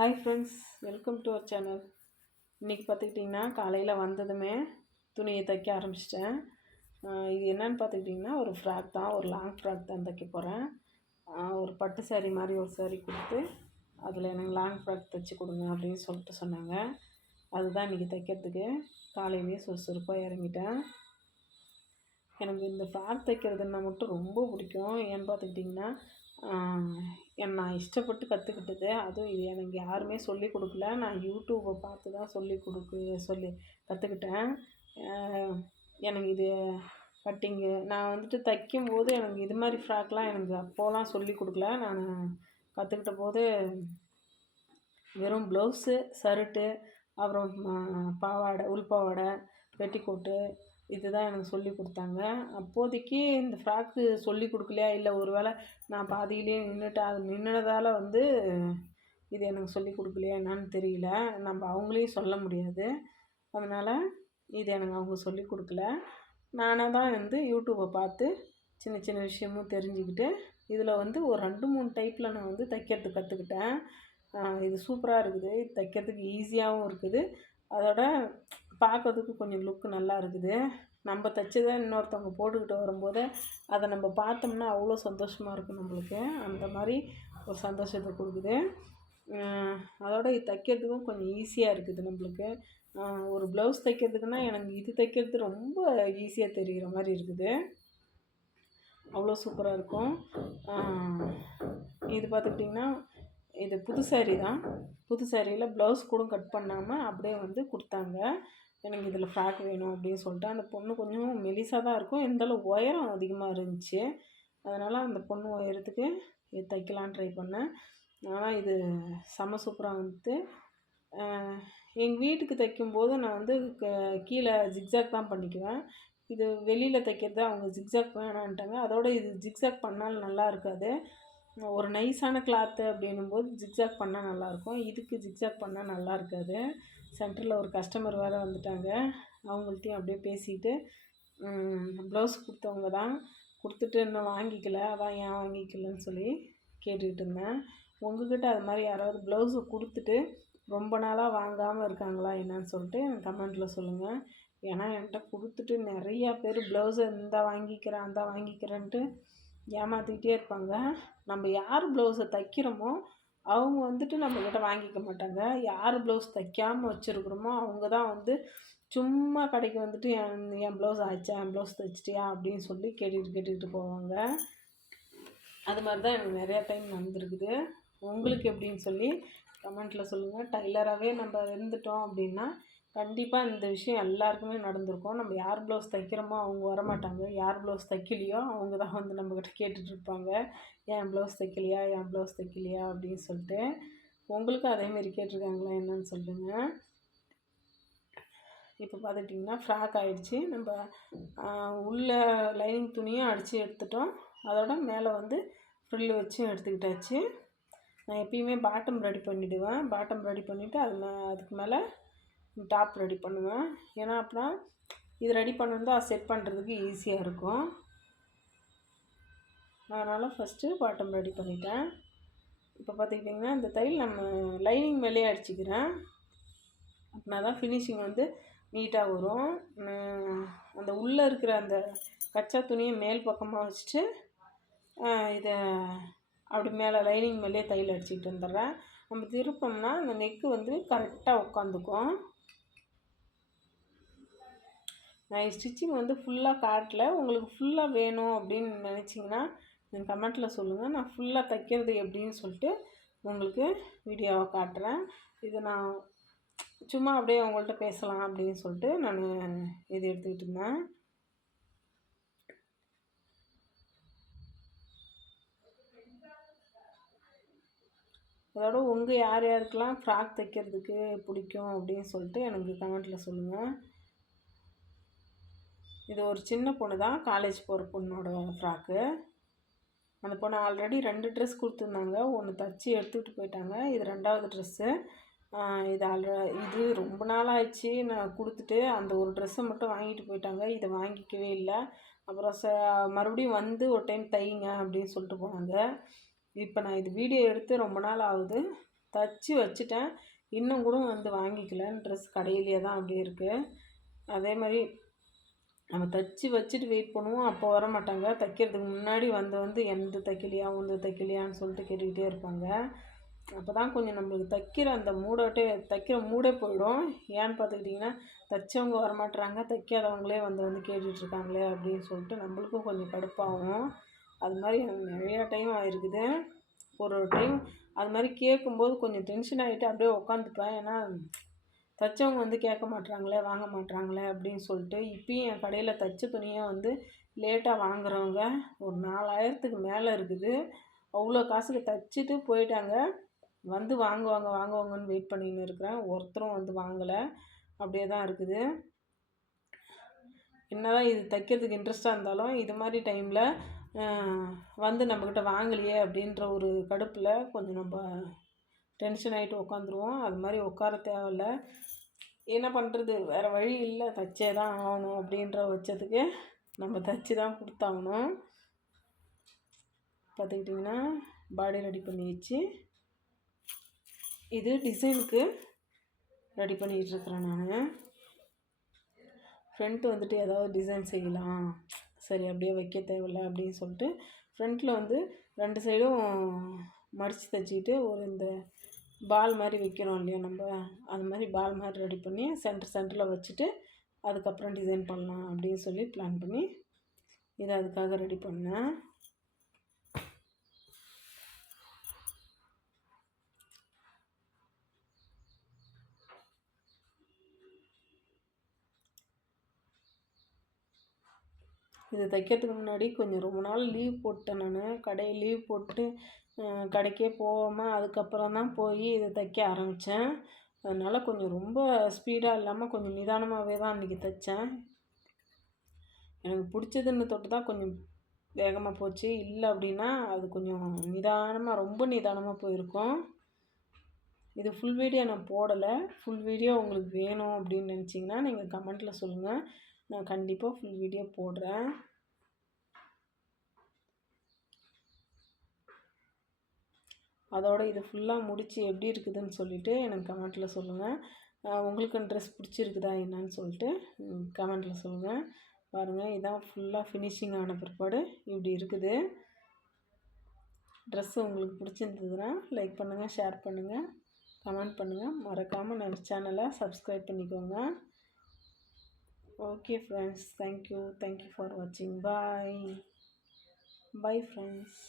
Hi friends, welcome to our channel. இன்றைக்கி பார்த்துக்கிட்டிங்கன்னா காலையில் வந்ததுமே துணியை தைக்க ஆரம்பிச்சிட்டேன். இது என்னென்னு பார்த்துக்கிட்டிங்கன்னா ஒரு ஃப்ராக் தான், ஒரு லாங் ஃப்ராக் தான் தைக்க போகிறேன். ஒரு பட்டு சாரீ மாதிரி ஒரு சாரீ கொடுத்து அதில் எனக்கு லாங் ஃப்ராக் தைச்சி கொடுங்க அப்படின்னு சொல்லிட்டு சொன்னாங்க. அதுதான் இன்றைக்கி தைக்கிறதுக்கு காலையிலேயே சுறுசுறுப்பாக இறங்கிட்டேன். எனக்கு இந்த ஃப்ராக் தைக்கிறதுன்னா மட்டும் ரொம்ப பிடிக்கும். ஏன்னு பார்த்துக்கிட்டிங்கன்னா நான் இஷ்டப்பட்டு கற்றுக்கிட்டது. அதுவும் இது எனக்கு யாருமே சொல்லிக் கொடுக்கல. நான் யூடியூப்பை பார்த்து தான் சொல்லி கற்றுக்கிட்டேன். எனக்கு இது கட்டிங்கு நான் வந்துட்டு தைக்கும்போது எனக்கு இது மாதிரி ஃப்ராக்லாம் எனக்கு அப்போலாம் சொல்லிக் கொடுக்கல. நான் கற்றுக்கிட்ட போது வெறும் ப்ளவுஸு, ஷர்ட்டு, அப்புறம் பாவாடை, உள் பாவாடை, பெட்டிக்கோட்டு இதுதான் எனக்கு சொல்லி கொடுத்தாங்க. அப்போதைக்கு இந்த ஃப்ராக்கு சொல்லி கொடுக்கலையா, இல்லை ஒரு வேளை நான் பாதியிலேயே அது நின்றுனதால் இது எனக்கு சொல்லி கொடுக்கலையா என்னான்னு தெரியல. நம்ம அவங்களையும் சொல்ல முடியாது. அதனால் இது எனக்கு அவங்க சொல்லி கொடுக்கல. நானாக தான் யூடியூப்பை பார்த்து சின்ன சின்ன விஷயமும் தெரிஞ்சுக்கிட்டு இதில் ஒரு 2-3 டைப்பில் நான் தைக்கிறதுக்கு கற்றுக்கிட்டேன். இது சூப்பராக இருக்குது. இது தைக்கிறதுக்கு ஈஸியாகவும் இருக்குது. அதோட பார்க்கறதுக்கு கொஞ்சம் லுக்கு நல்லா இருக்குது. நம்ம தைச்சதை இன்னொருத்தவங்க போட்டுக்கிட்டு வரும்போது அதை நம்ம பார்த்தோம்னா அவ்வளோ சந்தோஷமாக இருக்கும் நம்மளுக்கு. அந்த மாதிரி ஒரு சந்தோஷத்தை கொடுக்குது. அதோட இது தைக்கிறதுக்கும் கொஞ்சம் ஈஸியாக இருக்குது நம்மளுக்கு. ஒரு ப்ளவுஸ் தைக்கிறதுக்குன்னா எனக்கு இது தைக்கிறது ரொம்ப ஈஸியாக தெரிகிற மாதிரி இருக்குது. அவ்வளோ சூப்பராக இருக்கும். இது பார்த்துக்கிட்டிங்கன்னா இது புது சாரீ தான். புது சாரியில் ப்ளவுஸ் கூட கட் பண்ணாமல் அப்படியே கொடுத்தாங்க. எனக்கு இதில் ஃப்ராக் வேணும் அப்படின்னு சொல்லிட்டு. அந்த பொண்ணு கொஞ்சம் மெலிசாக தான் இருக்கும், இருந்தாலும் உயரம் அதிகமாக இருந்துச்சு. அதனால் அந்த பொண்ணு உயரத்துக்கு இது தைக்கலான்னு ட்ரை பண்ணேன். ஆனால் இது செம சூப்பராக எங்கள் வீட்டுக்கு தைக்கும்போது நான் கீழே ஜிக்ஸாக் தான் பண்ணிக்குவேன். இது வெளியில் தைக்கிறது அவங்க ஜிக்ஸாக் வேணான்ட்டாங்க. அதோட இது ஜிக்ஸாக் பண்ணாலும் நல்லா இருக்காது. ஒரு நைஸான கிளாத்து அப்படின்னும்போது ஜிக்ஸாக் பண்ணால் நல்லாயிருக்கும். இதுக்கு ஜிக்ஸாக் பண்ணால் நல்லா இருக்காது. சென்டரில் ஒரு கஸ்டமர் வேறு வந்துட்டாங்க. அவங்கள்ட்டையும் அப்படியே பேசிக்கிட்டு ப்ளவுஸ் கொடுத்தவங்க தான், கொடுத்துட்டு இன்னும் வாங்கிக்கல. அதான் ஏன் வாங்கிக்கலன்னு சொல்லி கேட்டுக்கிட்டு இருந்தேன். உங்கள்கிட்ட அது மாதிரி யாராவது ப்ளவுஸை கொடுத்துட்டு ரொம்ப நாளாக வாங்காமல் இருக்காங்களா என்னன்னு சொல்லிட்டு எனக்கு கமெண்ட்டில் சொல்லுங்கள். ஏன்னா என்கிட்ட கொடுத்துட்டு நிறையா பேர் ப்ளவுஸை அந்த வாங்கிக்கிறேன்ட்டு ஏமாற்றிக்கிட்டே இருப்பாங்க. நம்ம யார் ப்ளவுஸை தைக்கிறோமோ அவங்க நம்மக்கிட்ட வாங்கிக்க மாட்டாங்க. யார் ப்ளவுஸ் தைக்காமல் வச்சுருக்குறோமோ அவங்க தான் சும்மா கடைக்கு என் ப்ளவுஸ் ஆச்சா, என் ப்ளவுஸ் தைச்சிட்டியா அப்படின்னு சொல்லி கேட்டுக்கிட்டு போவாங்க. அது மாதிரி தான் எனக்கு நிறையா டைம் நடந்துருக்குது. உங்களுக்கு எப்படின்னு சொல்லி கமெண்ட்டில் சொல்லுங்கள். டைலராகவே நம்ம இருந்துட்டோம் அப்படின்னா கண்டிப்பாக இந்த விஷயம் எல்லாருக்குமே நடந்திருக்கும். நம்ம யார் ப்ளவுஸ் தைக்கிறோமோ அவங்க வரமாட்டாங்க. யார் ப்ளவுஸ் தைக்கலையோ அவங்க தான் நம்மக்கிட்ட கேட்டுட்ருப்பாங்க, என் ப்ளவுஸ் தைக்கலையா, என் ப்ளவுஸ் தைக்கலையா அப்படின்னு சொல்லிட்டு. உங்களுக்கும் அதேமாரி கேட்டிருக்காங்களா என்னன்னு சொல்லுங்கள். இப்போ பார்த்துட்டிங்கன்னா ஃப்ராக் ஆகிடுச்சி. நம்ம உள்ள லைனிங் துணியும் அடித்து எடுத்துட்டோம். அதோட மேலே ஃப்ரில் வச்சும் எடுத்துக்கிட்டாச்சு. நான் எப்பயுமே பாட்டம் ரெடி பண்ணிவிடுவேன். பாட்டம் ரெடி பண்ணிவிட்டு அதுக்கு மேலே டாப் ரெடி பண்ணுவேன். ஏன்னா அப்படின்னா இது ரெடி பண்ணால் செட் பண்ணுறதுக்கு ஈஸியாக இருக்கும். அதனால் ஃபஸ்ட்டு பாட்டம் ரெடி பண்ணிட்டேன். இப்போ பார்த்துக்கிட்டிங்கன்னா இந்த தையல் நம்ம லைனிங் மேலேயே அடிச்சுக்கிறேன். அப்படின்னா தான் ஃபினிஷிங் நீட்டாக வரும். அந்த உள்ளே இருக்கிற அந்த கச்சா துணியை மேல் பக்கமாக வச்சுட்டு இதை அப்படி மேலே லைனிங் மேலேயே தையல் அடிச்சுக்கிட்டு வந்துடுறேன். நம்ம திருப்போம்னா அந்த நெக்கு கரெக்டாக உட்காந்துக்கும். நான் ஸ்டிச்சிங் ஃபுல்லாக காட்டல. உங்களுக்கு ஃபுல்லாக வேணும் அப்படின்னு நினச்சிங்கன்னா நீங்கள் கமெண்ட்டில் சொல்லுங்கள். நான் ஃபுல்லாக தைக்கிறது எப்படின்னு சொல்லிட்டு உங்களுக்கு வீடியோவை காட்டுறேன். இது நான் சும்மா அப்படியே உங்கள்கிட்ட பேசலாம் அப்படின்னு சொல்லிட்டு நான் இது எடுத்துக்கிட்டு இருந்தேன். அதோட உங்கள் யார் யாருக்கெல்லாம் ஃப்ராக் தைக்கிறதுக்கு பிடிக்கும் அப்படின்னு சொல்லிட்டு எனக்கு கமெண்ட்டில் சொல்லுங்கள். இது ஒரு சின்ன பொண்ணு தான், காலேஜ் போகிற பொண்ணோட ஃப்ராக்கு. அந்த பொண்ணு ஆல்ரெடி 2 ட்ரெஸ் கொடுத்துருந்தாங்க. ஒன்று தச்சு எடுத்துக்கிட்டு போயிட்டாங்க. இது 2வது ட்ரெஸ்ஸு. இது ரொம்ப நாள் ஆயிடுச்சு நான் கொடுத்துட்டு. அந்த ஒரு ட்ரெஸ்ஸை மட்டும் வாங்கிட்டு போயிட்டாங்க. இதை வாங்கிக்கவே இல்லை. அப்புறம் மறுபடியும் ஒரு டைம் தைங்க அப்படின்னு சொல்லிட்டு போனாங்க. இப்போ நான் இது வீடியோ எடுத்து ரொம்ப நாள் ஆகுது. தச்சு வச்சுட்டேன். இன்னும் கூட வந்து வாங்கிக்கல. ட்ரெஸ் கடையிலேயே தான் அப்படியே இருக்குது. அதே மாதிரி நம்ம தச்சு வச்சுட்டு வெயிட் பண்ணுவோம். அப்போ வர மாட்டாங்க. தைக்கிறதுக்கு முன்னாடி வந்து எந்த தைக்கலையா உந்து தைக்கலையான்னு சொல்லிட்டு கேட்டுக்கிட்டே இருப்பாங்க. அப்போ தான் கொஞ்சம் நம்மளுக்கு தைக்கிற மூடே போயிடும். ஏன்னு பார்த்துக்கிட்டிங்கன்னா, தைச்சவங்க வரமாட்றாங்க, தைக்காதவங்களே வந்து கேட்டுட்ருக்காங்களே அப்படின்னு சொல்லிட்டு நம்மளுக்கும் கொஞ்சம் கடுப்பாகும். அது மாதிரி எனக்கு நிறையா டைம் ஆயிருக்குது. ஒரு டைம் அது மாதிரி கேட்கும்போது கொஞ்சம் டென்ஷன் ஆகிட்டு அப்படியே உட்காந்துப்பேன். ஏன்னா தைச்சவங்க வந்து கேட்க மாட்றாங்களே, வாங்க மாட்றாங்களே அப்படின்னு சொல்லிட்டு. இப்பயும் என் கடையில் தைச்ச துணியை வந்து லேட்டாக வாங்குறவங்க ஒரு 4000த்துக்கு மேலே இருக்குது. அவ்வளோ காசுக்கு தைச்சிட்டு போயிட்டாங்க. வந்து வாங்குவாங்கன்னு வெயிட் பண்ணின்னு இருக்கிறேன். ஒருத்தரும் வந்து வாங்கலை. அப்படியே தான் இருக்குது. என்னதான் இது தைக்கிறதுக்கு இன்ட்ரெஸ்ட்டாக இருந்தாலும் இது மாதிரி டைமில் வந்து நம்மக்கிட்ட வாங்கலையே அப்படின்ற ஒரு கடுப்பில் கொஞ்சம் நம்ம டென்ஷன் ஆகிட்டு உட்காந்துருவோம். அது மாதிரி உட்கார தேவையில்ல. என்ன பண்ணுறது, வேறு வழி இல்லை, தைச்சே தான் ஆகணும் அப்படின்ற பட்சத்துக்கு நம்ம தைச்சி தான் கொடுத்தாகணும். பார்த்துக்கிட்டிங்கன்னா பாடி ரெடி பண்ணி வச்சு இது டிசைனுக்கு ரெடி பண்ணிகிட்ருக்குறேன் நான். ஃப்ரண்ட்டு வந்துட்டு ஏதாவது டிசைன் செய்யலாம், சரி அப்படியே வைக்க தேவையில்ல அப்படின்னு சொல்லிட்டு ஃப்ரண்ட்டில் வந்து 2 சைடும் மடித்து தைச்சிக்கிட்டு ஒரு இந்த பால் மாதிரி வைக்கிறோம் இல்லையா நம்ம, அது மாதிரி பால் மாதிரி ரெடி பண்ணி சென்டரில் வச்சுட்டு அதுக்கப்புறம் டிசைன் பண்ணலாம் அப்படின்னு சொல்லி பிளான் பண்ணி இதை அதுக்காக ரெடி பண்ணேன். இது தைக்கிறதுக்கு முன்னாடி கொஞ்சம் ரொம்ப நாள் லீவ் போட்டேன். நான் கடையை லீவ் போட்டு கடைக்கே போகாமல் அதுக்கப்புறம் தான் போய் இதை தைக்க ஆரம்பித்தேன். அதனால் கொஞ்சம் ரொம்ப ஸ்பீடாக இல்லாமல் கொஞ்சம் நிதானமாகவே தான் அன்றைக்கி தைச்சேன். எனக்கு பிடிச்சதுன்னு தொட்டு தான் கொஞ்சம் வேகமாக போச்சு. இல்லை அப்படின்னா அது கொஞ்சம் ரொம்ப நிதானமாக போயிருக்கும். இது ஃபுல் வீடியோ நான் போடலை. ஃபுல் வீடியோ உங்களுக்கு வேணும் அப்படின்னு நினச்சிங்கன்னா நீங்கள் கமெண்ட்டில் சொல்லுங்கள். நான் கண்டிப்பாக ஃபுல் வீடியோ போடுறேன். அதோட இது ஃபுல்லாக முடித்து எப்படி இருக்குதுன்னு சொல்லிவிட்டு எனக்கு கமெண்ட்டில் சொல்லுங்கள். உங்களுக்கு ட்ரெஸ் பிடிச்சிருக்குதா என்னன்னு சொல்லிட்டு கமெண்ட்டில் சொல்லுங்கள். பாருங்கள், இதான் ஃபுல்லாக ஃபினிஷிங் ஆன பிற்பாடு இப்படி இருக்குது. ட்ரெஸ்ஸு உங்களுக்கு பிடிச்சிருந்ததுன்னா லைக் பண்ணுங்கள், ஷேர் பண்ணுங்கள், கமெண்ட் பண்ணுங்கள். மறக்காமல் நம்ம சேனலை சப்ஸ்கிரைப் பண்ணிக்கோங்க. ஓகே ஃப்ரெண்ட்ஸ், தேங்க்யூ ஃபார் வாட்சிங். Bye friends.